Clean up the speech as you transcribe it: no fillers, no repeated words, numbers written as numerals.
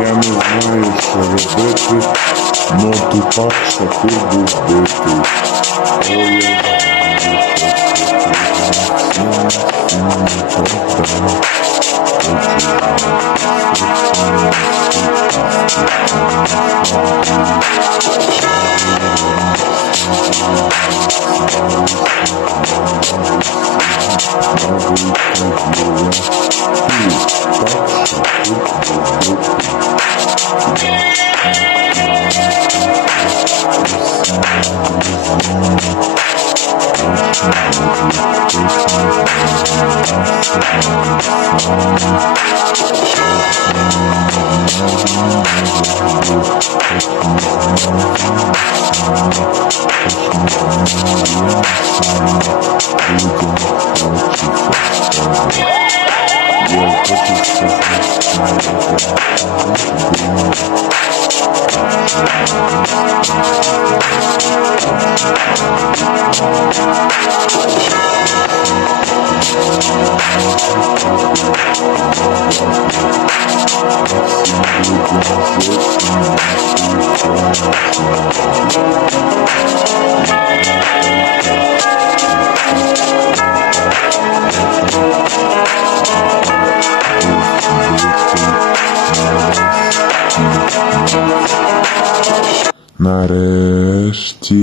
Я не знаю, що робити, но ти так, що ти був битий. Ой, я знаю, що ти нарешті.